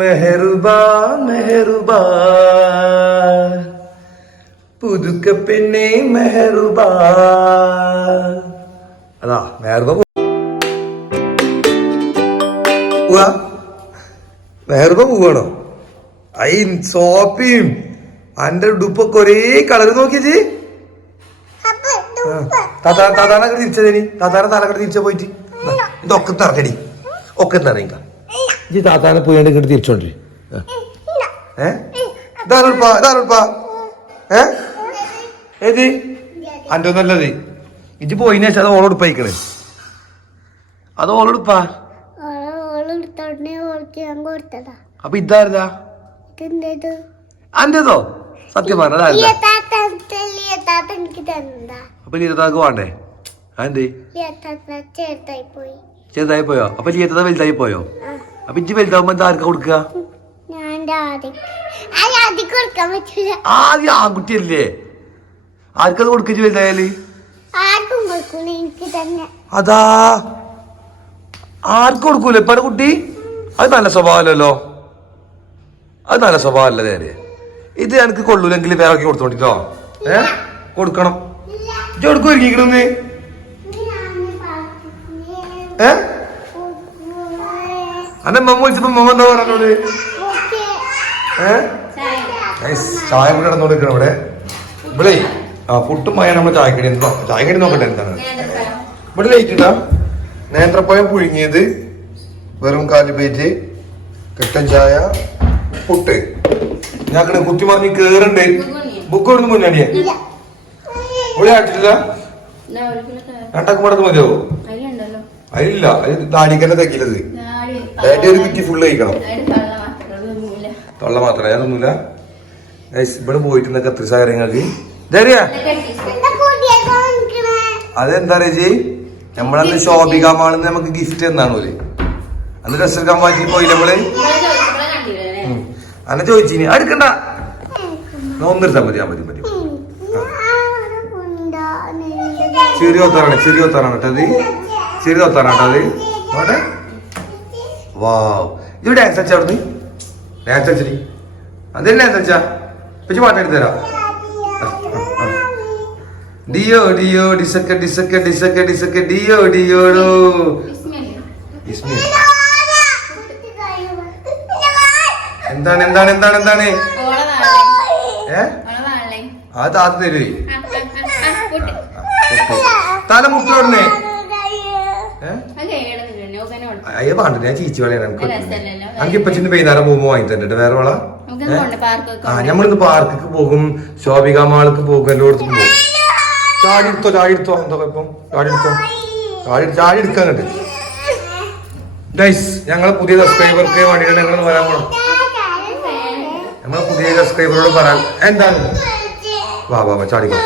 മെഹറുബാ മെഹറുബാ പുതുക്ക പെണ്ണെ മെഹറുബാ. അതാ മെഹറുബ മെഹറുബ പോവാണോ? ഐ സോപ്പിയും അന്റെ ഉടുപ്പൊക്കെ ഒരേ കളർ നോക്കിയേ. താത്താനെ തിരിച്ചതേനി, താത്താനെ തലക്കെട്ട് തിരിച്ച പോയിട്ട് ഇതൊക്കെ തറക്കടി ഒക്കെ തറയിക്ക ഈ താത്താനെ പോയാണ്ട് ഇങ്ങോട്ട് തിരിച്ചോണ്ടി. ഏത് അന്റെ ഒന്നല്ലത് ഇജ്ജ് പോയിന് വെച്ചാൽ അത് ഓളെടുപ്പായിക്കണ്. അത് ഓളെടുപ്പാ. അപ്പൊ ഇതാരതാ അന്റേതോ? സത്യം പറഞ്ഞ അപ്പൊ ലീതാക്ക് വേണ്ടേ? അതെന്തേ ചെറുതായി പോയോ? അപ്പൊ ലീത വലുതായി പോയോ? അപ്പൊ ഇജ്ജ് വലുതാവുമ്പോ എന്താ ആർക്കാ കൊടുക്കുക? ആദ്യം ആൺകുട്ടിയല്ലേ, ആർക്കത് കൊടുക്കുക വലുതായാല്? അതാ ആർക്കും കൊടുക്കൂല ഇപ്പൊ കുട്ടി. അത് നല്ല സ്വഭാവമല്ലോ, അത് നല്ല സ്വഭാവമല്ല നേരെ. ഇത് എനിക്ക് കൊള്ളൂലെങ്കിൽ വേറെ ആക്കി കൊടുത്തോണ്ടിട്ടോ. കൊടുക്കണം. ഇജ്ജ് കൊടുക്കും ഒരുങ്ങിക്കണെന്ന്. അന്നെ മമ്മ വിളിച്ചപ്പോ മമ്മ എന്താ പറഞ്ഞോട്? ചായ കൂടെ നടന്നോണ്ടിരിക്കണം ഇവിടെ. ഇവിടെ പുട്ടും മയ നമ്മള് ചായക്കടി എന്തോ ചായക്കടി നോക്കട്ടെ എന്താണ്. ഇവിടെ ലേറ്റ് ഇട്ടാ നേന്ത്രപ്പഴം പുഴുങ്ങിയത്, വെറും കാലിപ്പേറ്റ്, കെട്ടൻ ചായ, പുട്ട്. ഞാൻ കുത്തി മറിഞ്ഞ് കേറണ്ട്. ബുക്ക് കൊടുത്ത് മുന്നണിയെ ഇവിടെ ആയിട്ടില്ല. രണ്ടാക്കും മടത്ത് മതിയോ? അതിലില്ല, അത് താടിക്കന്നെ തെക്കില്ലത്. ഒരു കുറ്റി ഫുള്ള് കഴിക്കണം. തൊള്ള മാത്രമേ അതൊന്നുമില്ല. ഇവിടെ പോയിട്ടുള്ള കത്രിസ കാര്യങ്ങൾക്ക് അതെന്താ ചേച്ചി, നമ്മളന്ന് ശോഭിക മാളിന്ന് നമുക്ക് ഗിഫ്റ്റ് എന്നാണ് ഓല്. അന്ന് ഡ്രസ് എടുക്കാൻ മാറ്റി പോയില്ല നമ്മള്. അന്നെ ചോദിച്ചിനി അടുക്കണ്ട, ഒന്നെടുത്താ മതി. മതി മതി. ചെറിയ ഒത്താറാണ്, ചെറിയ ഒത്താറാണ് കേട്ടത്, ചെറിയ ഒത്താറാണ് കേട്ടത്. അവിടെ വാവ്, ഇത് ഡാൻസ് അടിച്ചാ അവിടുന്ന് ഡാൻസ് അടിച്ചി. അതെല്ലാം ഡാൻസ് അടിച്ചാ പക്ഷെ പാട്ടെടുത്ത് തരാം. ഡിയോ ഡിയോ ഡിസക്ക ഡിസക്ക ഡിസക്ക ഡിസക്ക ഡിയോ ഡിയോടോ. എന്താണ് എന്താണ് എന്താണ് എന്താണ് ആ താത്ത തരുവേ തല മുട്ടോടനെ അയ്യ പാണ്ട് ഞാൻ ചീച്ചു കളയാണ്. എനിക്ക് ഇപ്പച്ചിന്റെ വൈകുന്നേരം പോകുമ്പോ വാങ്ങി തന്നിട്ട് വേറെ വള. ഞമ്മളിന്ന് പാർക്കിക്ക് പോകും, ശോഭിക മാൾക്ക് പോകും, എല്ലായിടത്തും പോകും. ചാടി എടുത്തോ ചാടി എടുത്തോ എന്തൊക്കെ ഇപ്പം ചാടി എടുത്തോ ചാടി എടുക്കാൻ കണ്ട്. ഗൈസ് ഞങ്ങളെ പുതിയ സബ്സ്ക്രൈബർക്ക് വേണ്ടിയിട്ട് ഞങ്ങളൊന്ന് വരാൻ പോണം. നമ്മളെ പുതിയ സബ്സ്ക്രൈബറോട് പറയാൻ എന്താണ്. വാ വാ വാ ചാടിക്കോ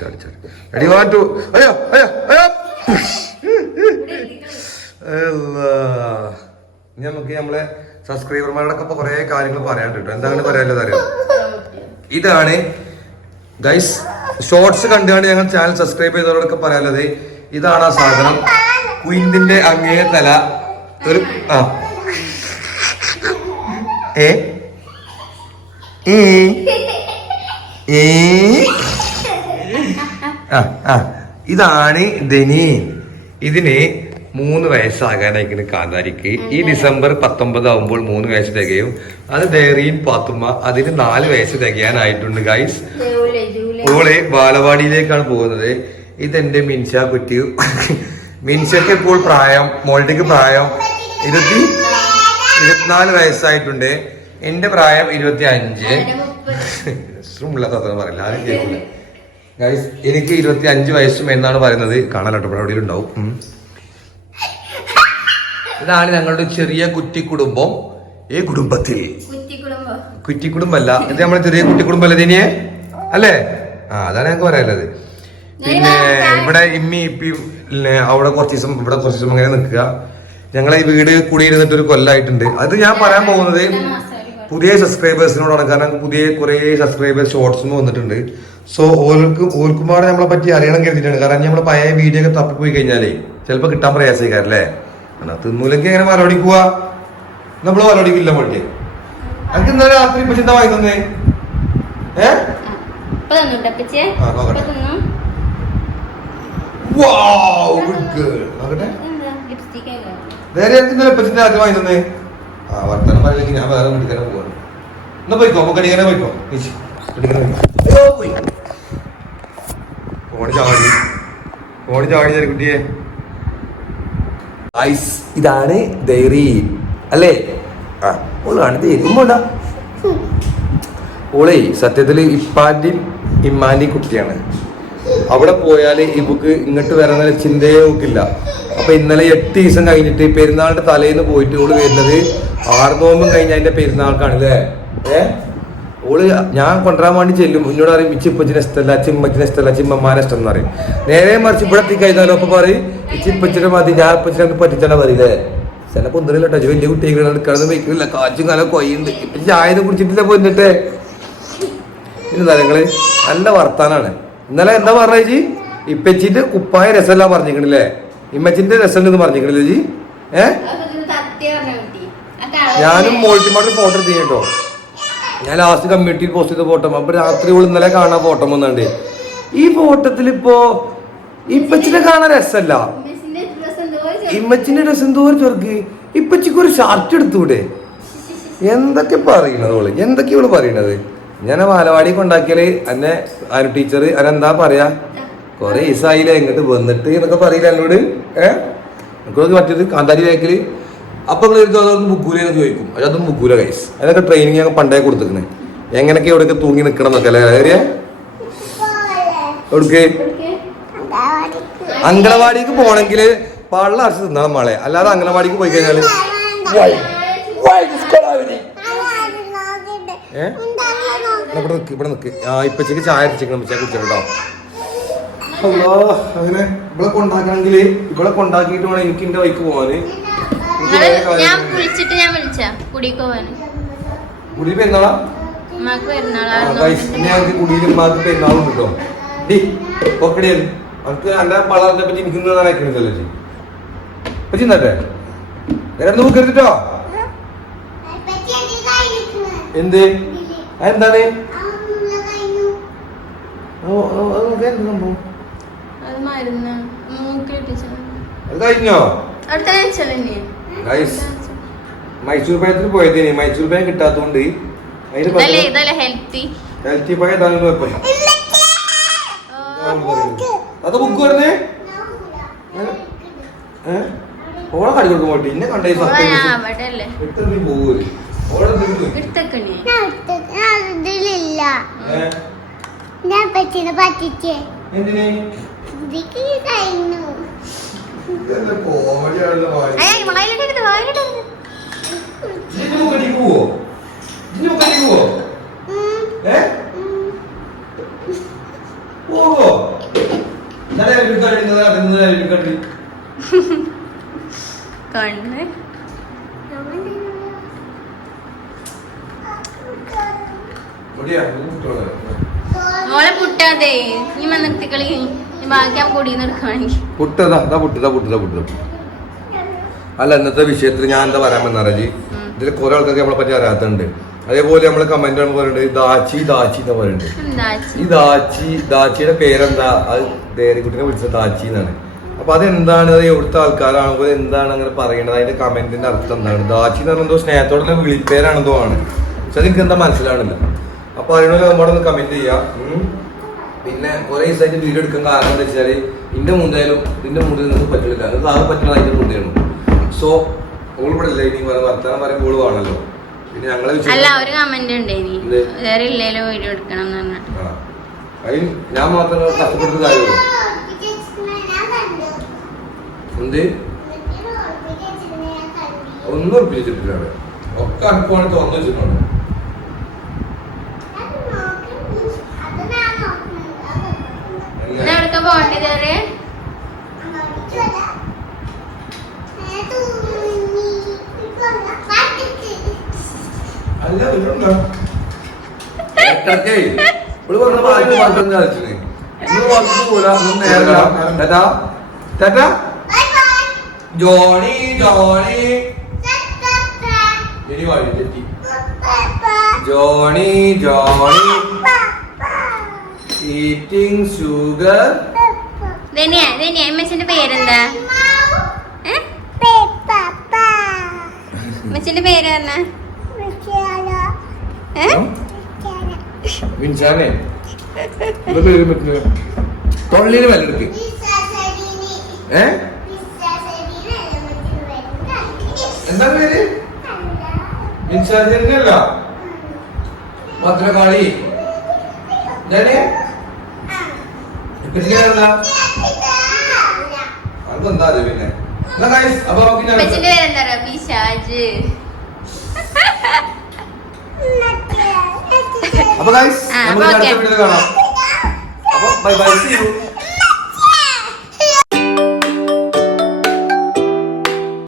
ചാടി ചാടി അടി വാട്ടു. അയ്യോ അയ്യോ അയ്യോ. നമുക്ക് നമ്മളെ സബ്സ്ക്രൈബർമാരോടൊക്കെ ഇപ്പൊ കുറെ കാര്യങ്ങൾ പറയാണ്ട് കേട്ടോ. എന്താണ് പറയാനുള്ളത് അറിയാം? ഇതാണ് ഗൈസ് ഷോർട്സ് കണ്ടുകൊണ്ട് ഞങ്ങൾ ചാനൽ സബ്സ്ക്രൈബ് ചെയ്തവരോടൊക്കെ പറയാനുള്ളത്. ഇതാണ് ആ സാധനം, കുയിന്തിന്റെ അങ്ങേ തല. ഒരു ഇതാണ് ധനി. ഇതിന് 3 വയസ്സാകാനായിരിക്കുന്നു കാന്താരിക്ക്. ഈ ഡിസംബർ 19 ആവുമ്പോൾ 3 വയസ്സ് തികയും. അത് ഡെയറിയും പാത്തുമ്മ അതിന് 4 വയസ്സ് തികയാനായിട്ടുണ്ട് ഗൈസ്. ഓളെ ബാലവാടിയിലേക്കാണ് പോകുന്നത്. ഇതെന്റെ മിൻഷ കുട്ടി. മിൻഷക്ക് ഇപ്പോൾ പ്രായം, മോളുടെക്ക് പ്രായം 24 വയസ്സായിട്ടുണ്ട്. എന്റെ പ്രായം 25. പറയില്ല ആരും കേൾക്കില്ല ഗൈസ്. എനിക്ക് 25 വയസ്സും എന്നാണ് പറയുന്നത്. കാണാനോട്ടോ ഇവിടെ ഉണ്ടാവും. ഇതാണ് ഞങ്ങളുടെ ചെറിയ കുറ്റിക്കുടുംബം. ഈ കുടുംബത്തിൽ കുറ്റിക്കുടുംബല്ല, ഇത് നമ്മളെ ചെറിയ കുറ്റിക്കുടുംബം അല്ലേ ദിനിയെ അല്ലേ? അതാണ് ഞങ്ങൾക്ക് പറയാനുള്ളത്. പിന്നെ ഇവിടെ ഇമ്മി ഇപ്പി അവിടെ കുറച്ച് ദിവസം ഇവിടെ കുറച്ച് ദിവസം അങ്ങനെ നിൽക്കുക. ഞങ്ങളെ ഈ വീട് കൂടിയിരുന്നിട്ട് ഒരു കൊല്ലമായിട്ടുണ്ട്. അത് ഞാൻ പറയാൻ പോകുന്നത് പുതിയ സബ്സ്ക്രൈബേഴ്സിനോടാണ്. കാരണം പുതിയ കുറെ സബ്സ്ക്രൈബേഴ്സ് ഷോർട്സ് വന്നിട്ടുണ്ട്. സോ ഓർക്കുമ്പാട് നമ്മളെ പറ്റി അറിയണം കരുതിയിട്ടാണ്. കാരണം നമ്മളെ പഴയ വീഡിയോ ഒക്കെ തപ്പിപ്പോയി കഴിഞ്ഞാലേ ചിലപ്പോൾ കിട്ടാൻ പ്രയാസക്കാരല്ലേ. തിന്നൂലൊക്കെ എങ്ങനെ മറുപടി പോവാ? നമ്മള് വലടിക്കില്ല പോയിട്ട് എനിക്ക് ഇന്നലെ രാത്രി ഇപ്പൊ ചിന്ത വാങ്ങി തന്നേ വാങ്ങി തന്നേ ആ വർത്തമാനം പറയില്ലെങ്കിൽ ഞാൻ വേറെ വീട്ടിൽ തന്നെ പോവാണ്. എന്നാ പോയിക്കോ കടിക്കാനെ പോയിക്കോ ഫോണ് ചാടി കുട്ടിയെ. ഇതാണ് ഡയറി അല്ലേ? ആ ഓളാണ് തരുമ്പോണ്ടാ. ഓളേ സത്യത്തില് ഇപ്പാന്റെയും ഇമ്മാന്റെയും കുട്ടിയാണ്. അവിടെ പോയാല് ഇവക്ക് ഇങ്ങോട്ട് വരാൻ ചിന്തയെ നോക്കില്ല. അപ്പൊ ഇന്നലെ 8 ദിവസം കഴിഞ്ഞിട്ട് പെരുന്നാളിന്റെ തലേന്ന് പോയിട്ട് ഓള് വരുന്നത് 6 നോമ്പും കഴിഞ്ഞ അതിന്റെ പെരുന്നാൾക്കാണല്ലേ. ഓള് ഞാൻ കൊണ്ടുവരാൻ വേണ്ടി ചെല്ലും. എന്നോട് പറയും ഇച്ചിപ്പച്ചിനെ ഇഷ്ടമല്ല, ചിമ്മച്ചിനെ ഇഷ്ടമല്ല, ചിമ്മമാനെ ഇഷ്ടം എന്ന് പറയും. നേരെ മറിച്ച് ഇവിടെ എത്തിക്കഴിഞ്ഞാലും അപ്പൊ പറയും ഇച്ചിപ്പച്ചിനെ മതി, ഞാൻ ഇപ്പച്ചിനെ പറ്റിച്ചാണ് പറയില്ലേ. ചില പൊന്തലില്ല കേട്ടോ, വലിയ കുട്ടികളെ എടുക്കാനൊന്നും വെക്കുന്നില്ല. കാച്ചും കാലം കൊയ്യുണ്ട്. ഇപ്പൊ ചായ കുടിച്ചിട്ടില്ല പോന്നിട്ടേ. പിന്നെ നിങ്ങള് നല്ല വർത്താനാണ്. ഇന്നലെ എന്താ പറഞ്ഞ ചേച്ചി? ഇപ്പച്ചിന്റെ കുപ്പായ രസമല്ല പറഞ്ഞിരിക്കണില്ലേ, ഇമ്മച്ചിന്റെ രസം എന്ന് പറഞ്ഞിരിക്കണില്ലേ ജി? ഞാനും മോൾട്ടിമാട്ടിൽ ഫോട്ടോ എടുത്തു കേട്ടോ. ഞാൻ ലാസ്റ്റ് കമ്മ്യൂണിറ്റിയിൽ പോസ്റ്റ് ചെയ്ത ഫോട്ടോ. അപ്പൊ രാത്രി ഇന്നലെ കാണാൻ ഫോട്ടോ വന്നുണ്ട്. ഈ ഫോട്ടോത്തിൽ ഇപ്പോ ഇപ്പച്ചിനെ കാണാൻ രസമല്ല, ഇമ്മച്ചിന്റെ ഡ്രസ് എന്തോ ഒരു ചെറുക്ക്. ഇപ്പച്ചിക്ക് ഒരു ഷർട്ട് എടുത്തൂടെ? എന്തൊക്കെ പറയണത് ഓള്, എന്തൊക്കെയാ ഓള് പറയണത്? ഞാൻ ബാലവാടി കൊണ്ടാക്കിയാല് എന്നെ അനു ടീച്ചർ അതെന്താ പറയാ, കൊറേ ദിവസമായില്ലേ ഇങ്ങോട്ട് വന്നിട്ട് എന്നൊക്കെ പറയില്ല എന്നോട്. എനിക്കൊക്കെ പറ്റിയത് കാന്താരി ബാക്കില്. അപ്പൊ അതൊന്നും ബുക്കൂലെന്ന് ചോദിക്കും. അതൊന്നും ബുക്കൂല ഗൈസ്. അതൊക്കെ ട്രെയിനിങ് ഞങ്ങൾ പണ്ടേ കൊടുത്തിരിക്കണേ. എങ്ങനെയൊക്കെ എവിടെയൊക്കെ തൂങ്ങി നിക്കണം എന്നൊക്കെ അല്ലേ ഏരിയ. എവിടേക്ക്? അങ്കണവാടിക്ക് പോണെങ്കില് പള്ള അരച്ച് തിന്നാൻ മാളെ, അല്ലാതെ അങ്കണവാടിക്ക് പോയി കഴിഞ്ഞാല് ഇവിടെ നിക്ക്. ആ ഇപ്പച്ചക്ക് ചായ അരച്ചിക്കണം, കുടിച്ചോ. അങ്ങനെ ഇവിടെ കൊണ്ടാക്കണമെങ്കില് ഇവിടെ കൊണ്ടാക്കിയിട്ട് വേണം എനിക്ക് എന്റെ വൈക്ക് പോവാന്. കുടി പെരുന്നാളാ? കുടിയിലും മാക്ക് പെരുന്നാളും കിട്ടോ. ഡി പൊക്കടിയൽ നമുക്ക് എന്റെ പളറിനെ പറ്റി എനിക്ക് അയക്കണില്ലല്ലോ ജി. ഇപ്പൊ ചിന്തട്ടെ വേറെ നോക്കരുതിട്ടോ. എന്ത് എന്താണ് അത് കഴിഞ്ഞോ? മൈസൂർ പഴത്തിന് പോയതിന് മൈസൂർ പഴം കിട്ടാത്തോണ്ട് ഹെൽത്തി പഴം ഇതാണെന്ന് കുഴപ്പമില്ല. അത് ബുക്ക് വരുന്നേ ഓളെ കടി കൊടുക്കാൻ പോയിട്ട് ഇന്നെ കണ്ടേ പോവൂര്. കണ്ണ് മോളെ പുട്ടാതെ നീ നിർത്തിക്കളി. ബാക്കി ആ പൊടിയിൽ നിന്ന് എടുക്കുകയാണെങ്കിൽ അല്ല ഇന്നത്തെ വിഷയത്തിൽ ഞാൻ എന്താ പറയാൻ വന്നാറജി, ഇതിൽ കുറെ ആൾക്കാർക്ക് നമ്മളെ പറ്റി അറിയാത്തുണ്ട്. അതേപോലെ നമ്മള് കമന്റ് പറയുന്നുണ്ട് ദാച്ചി എന്ന് പറയുന്നുണ്ട്. ഈ ദാച്ചിയുടെ പേരെന്താ? അത് ദേരിക്കുട്ടിനെ വിളിച്ച ദാച്ചി എന്നാണ്. അപ്പൊ അതെന്താണ്, അത് എവിടുത്തെ ആൾക്കാരാണെങ്കിൽ എന്താണ് അങ്ങനെ പറയണത്? അതിന്റെ കമന്റിന്റെ അർത്ഥം എന്താണ്? ദാച്ചി എന്ന് പറഞ്ഞെന്തോ സ്നേഹത്തോടുള്ള വിളിപ്പേരാണെന്തോ ആണ്. പക്ഷെ അതെനിക്ക് എന്താ മനസ്സിലാവണില്ല. അപ്പൊ അതിനോട് നമ്മുടെ ഒന്ന് കമന്റ് ചെയ്യാം. പിന്നെ കുറെ ദിവസമായിട്ട് വീഡിയോ എടുക്കാൻ കാരണം എന്താ വെച്ചാല് ഇതിന്റെ മുന്തായാലും ഇതിന്റെ മുന്നിൽ നിങ്ങൾക്ക് പറ്റില്ല, നിങ്ങൾക്ക് ആകെ പറ്റുന്നത് അതിന്റെ മുന്തിയാണ്. സോ ഓൾ ഇവിടെ ഇല്ല, ഇനി വർത്തമാനം പറയുമ്പോൾ ഓള് കാണല്ലോ. പിന്നെ ഞങ്ങളെ ഞാൻ മാത്രം കഷ്ടപ്പെടുന്ന കാര്യമുള്ളൂ. എന്ത് ഒന്നും ഉറപ്പിച്ചിട്ടില്ല, ഒക്കെ അടുപ്പാണ് തുറന്നു വെച്ചിട്ടുണ്ട്. ജോണി ഇനി വഴി തെറ്റി. Johnny Johnny eating sugar. അമ്മച്ചിന്റെ പേരെന്താ? അമ്മച്ചിന്റെ പേര് പറഞ്ഞ വിൻചാനെ തൊള്ളിന് വില എടുക്ക്. എന്താ പേര്? വിൻചാർജല്ല ഭദ്രകാളി. അതെന്താ അത് പിന്നെ? അപ്പൊ അമ്മച്ചിന്റെ പേരെന്താ? പിശാച്. അപ്പൊ ഗൈസ് നമുക്ക് അടുത്ത വീഡിയോയിൽ കാണാം. അപ്പൊ ബൈ ബൈ, സീ യു.